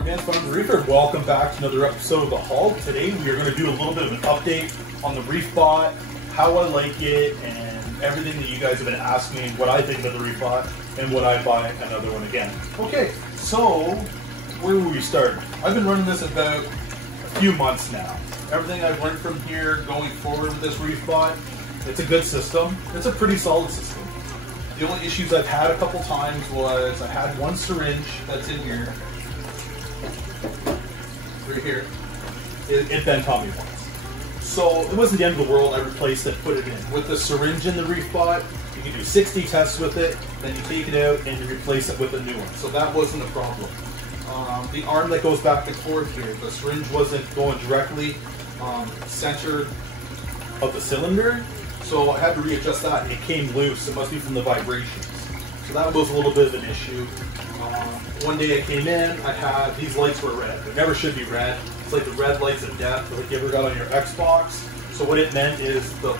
Advanced Farm Reefer, welcome back to another episode of The Haul. Today we are going to do a little bit of an update on the Reefbot, how I like it, and everything that you guys have been asking me, what I think of the Reefbot, and would I buy another one again. Okay, so where will we start? I've been running this about a few months now. Everything I've learned from here going forward with this Reefbot, it's a good system. It's a pretty solid system. The only issues I've had a couple times was I had one syringe that's in here, right here. It bent on me once. So it wasn't the end of the world. I replaced it, put it in. With the syringe in the Reefbot, you can do 60 tests with it, then you take it out and you replace it with a new one. So that wasn't a problem. The arm that goes back and forth here, the syringe wasn't going directly center of the cylinder. So I had to readjust that. It came loose. It must be from the vibrations. So that was a little bit of an issue. One day I came in, I had, these lights were red. They never should be red. It's like the red lights of death, like you ever got on your Xbox. So what it meant is the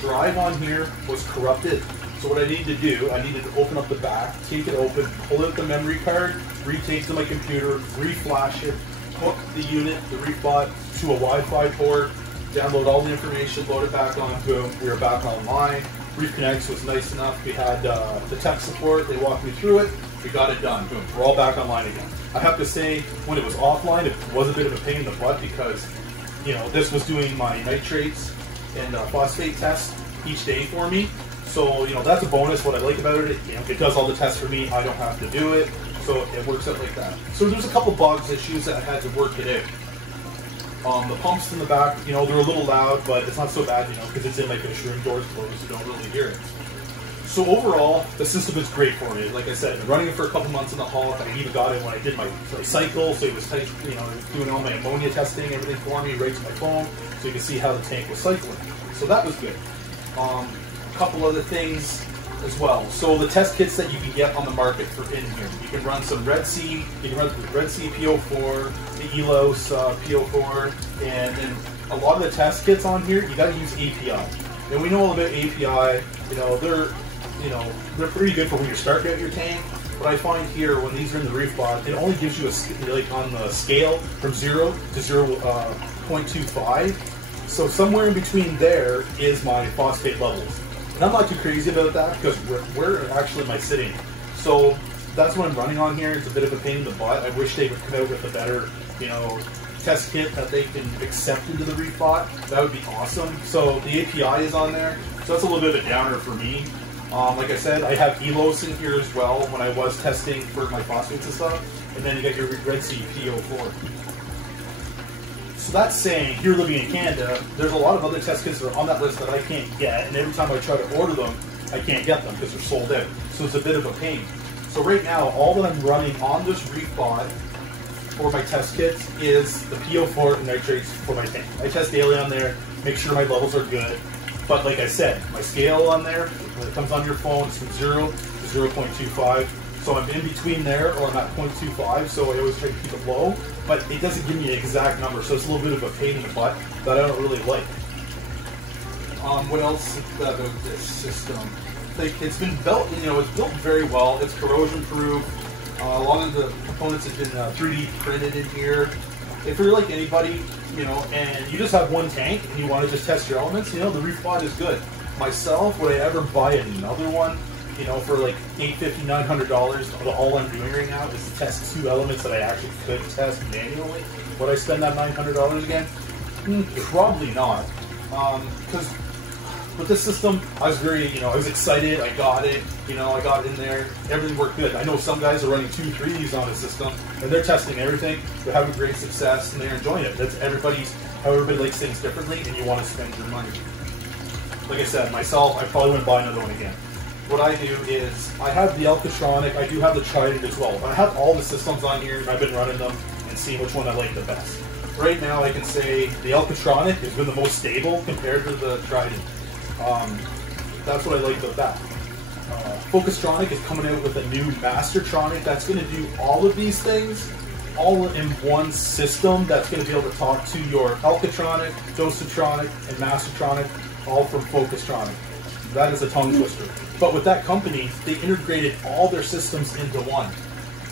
drive on here was corrupted. So what I needed to do, I needed to open up the back, take it open, pull out the memory card, retake to my computer, reflash it, hook the unit, the Reefbot, to a Wi-Fi port, download all the information, load it back on, boom, we were back online. Reef Kinetics was nice enough. We had the tech support, they walked me through it, we got it done, boom, we're all back online again. I have to say, when it was offline, it was a bit of a pain in the butt because, you know, this was doing my nitrates and phosphate tests each day for me. So, you know, that's a bonus. What I like about it, you know, it does all the tests for me, I don't have to do it, so it works out like that. So there's a couple bugs, issues that I had to work it out. The pumps in the back, you know, they're a little loud, but it's not so bad, you know, because it's in my fish room, doors closed, you don't really hear it. So overall, the system is great for me. Like I said, I've been running it for a couple months in the haul. I even got it when I did my cycle, so it was tight, you know, doing all my ammonia testing, everything for me, right to my phone, so you can see how the tank was cycling. So that was good. A couple other things as well. So the test kits that you can get on the market for in here, you can run some Red Sea, you can run the Red Sea PO4, the ELOS PO4, and then a lot of the test kits on here, you got to use API. And we know all about API. They're pretty good for when you're starting out your tank. But I find here when these are in the Reefbot, it only gives you like on the scale from 0 to 0.25. So somewhere in between there is my phosphate levels. And I'm not too crazy about that because where actually am I sitting? So that's what I'm running on here. It's a bit of a pain in the butt. I wish they would come out with a better, you know, test kit that they can accept into the Reefbot. That would be awesome. So the API is on there. So that's a little bit of a downer for me. Like I said, I have ELOS in here as well when I was testing for my phosphates and stuff. And then you got your Red Sea PO4. So that's saying, here living in Canada, there's a lot of other test kits that are on that list that I can't get, and every time I try to order them, I can't get them because they're sold out. So it's a bit of a pain. So right now, all that I'm running on this Reefbot for my test kits is the PO4 and nitrates for my tank. I test daily on there, make sure my levels are good. But like I said, my scale on there, when it comes on your phone, it's from 0 to 0.25. So I'm in between there, or I'm at 0.25, so I always try to keep it low. But it doesn't give me an exact number, so it's a little bit of a pain in the butt that I don't really like. What else about this system? Like, it's been built, you know, it's built very well. It's corrosion proof. A lot of the components have been 3D printed in here. If you're like anybody, you know, and you just have one tank and you want to just test your elements, you know, the Reefbot is good. Myself, would I ever buy another one? You know, for like $850, $900, all I'm doing right now is to test 2 elements that I actually could test manually. Would I spend that $900 again? Probably not. Because with this system, I was very, you know, I was excited. I got it. You know, I got in there. Everything worked good. I know some guys are running 2, 3 of these on the system, and they're testing everything. They're having great success, and they're enjoying it. That's how everybody likes things differently, and you want to spend your money. Like I said, myself, I probably wouldn't buy another one again. What I do is, I have the Alcatronic, I do have the Trident as well. I have all the systems on here, and I've been running them and seeing which one I like the best. Right now, I can say the Alcatronic has been the most stable compared to the Trident. That's what I like about that. Focustronic is coming out with a new Mastertronic that's going to do all of these things all in one system that's going to be able to talk to your Alcatronic, Dosatronic, and Mastertronic, all from Focustronic. That is a tongue twister. But with that company, they integrated all their systems into one.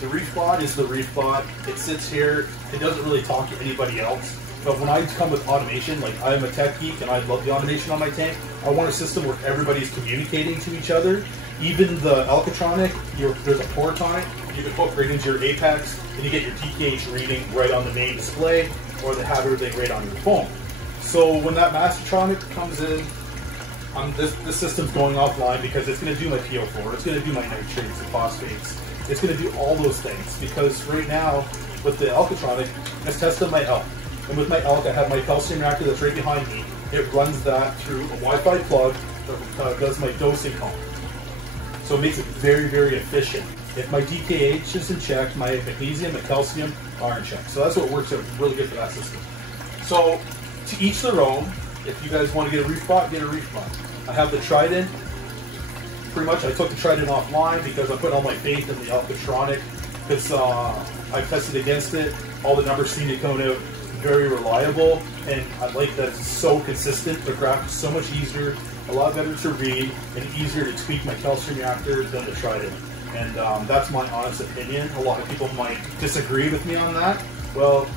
The reefbot is the reefbot. It sits here. It doesn't really talk to anybody else. But when I come with automation, like I'm a tech geek and I love the automation on my tank, I want a system where everybody's communicating to each other. Even the Alcatronic, there's a port on it. You can hook right into your Apex and you get your DKH reading right on the main display, or they have everything right on your phone. So when that Mastertronic comes in, this system's going offline because it's going to do my PO4, it's going to do my nitrates and phosphates, it's going to do all those things. Because right now, with the Alcatronic, it's tested my elk. And with my elk, I have my calcium reactor that's right behind me. It runs that through a Wi-Fi plug that does my dosing column. So it makes it very, very efficient. If my DKH is in check, my magnesium and calcium are in check. So that's what works out really good for that system. So to each their own. If you guys want to get a reefbot, get a reefbot. I have the Trident. Pretty much I took the Trident offline because I put all my faith in the Alcatronic, because I tested against it. All the numbers seem to come out very reliable, and I like that it's so consistent. The graph is so much easier, a lot better to read, and easier to tweak my calcium reactor than the Trident. And that's my honest opinion. A lot of people might disagree with me on that. Well,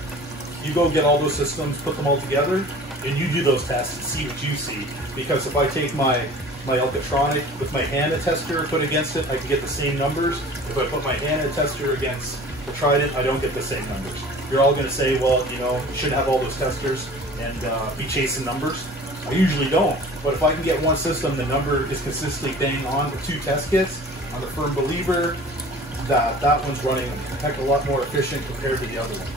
you go get all those systems, put them all together, and you do those tests and see what you see. Because if I take my Alcatronic with my HANA tester put against it, I can get the same numbers. If I put my HANA tester against the Trident, I don't get the same numbers. You're all going to say, well, you know, you shouldn't have all those testers and be chasing numbers. I usually don't. But if I can get one system, the number is consistently bang on with 2 test kits, I'm a firm believer that that one's running a heck of a lot more efficient compared to the other one.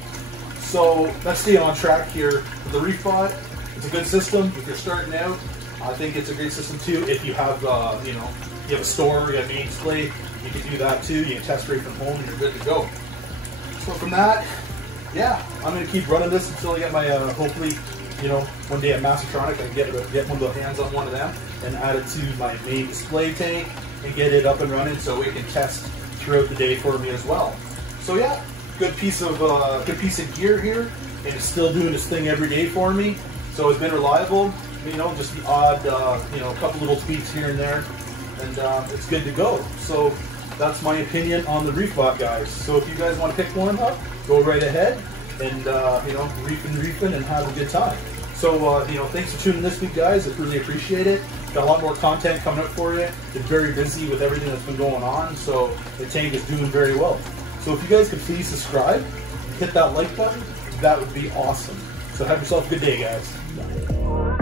So let's stay on track here with the reefbot. It's a good system if you're starting out. I think it's a great system too if you have, you know, you have a store, you have a main display, you can do that too. You can test right from home and you're good to go. So from that, yeah, I'm going to keep running this until I get my, hopefully, you know, one day at Mastertronic I can get one of the hands on one of them and add it to my main display tank and get it up and running so it can test throughout the day for me as well. So yeah, good piece of gear here, and it's still doing this thing every day for me. So it's been reliable, you know, just the odd, you know, a couple little tweaks here and there, and it's good to go. So that's my opinion on the reefbot, guys. So if you guys want to pick one up, go right ahead and, you know, reefing and have a good time. So, you know, thanks for tuning in this week, guys. I really appreciate it. Got a lot more content coming up for you. Been very busy with everything that's been going on, so the tank is doing very well. So if you guys could please subscribe, hit that like button, that would be awesome. So have yourself a good day, guys.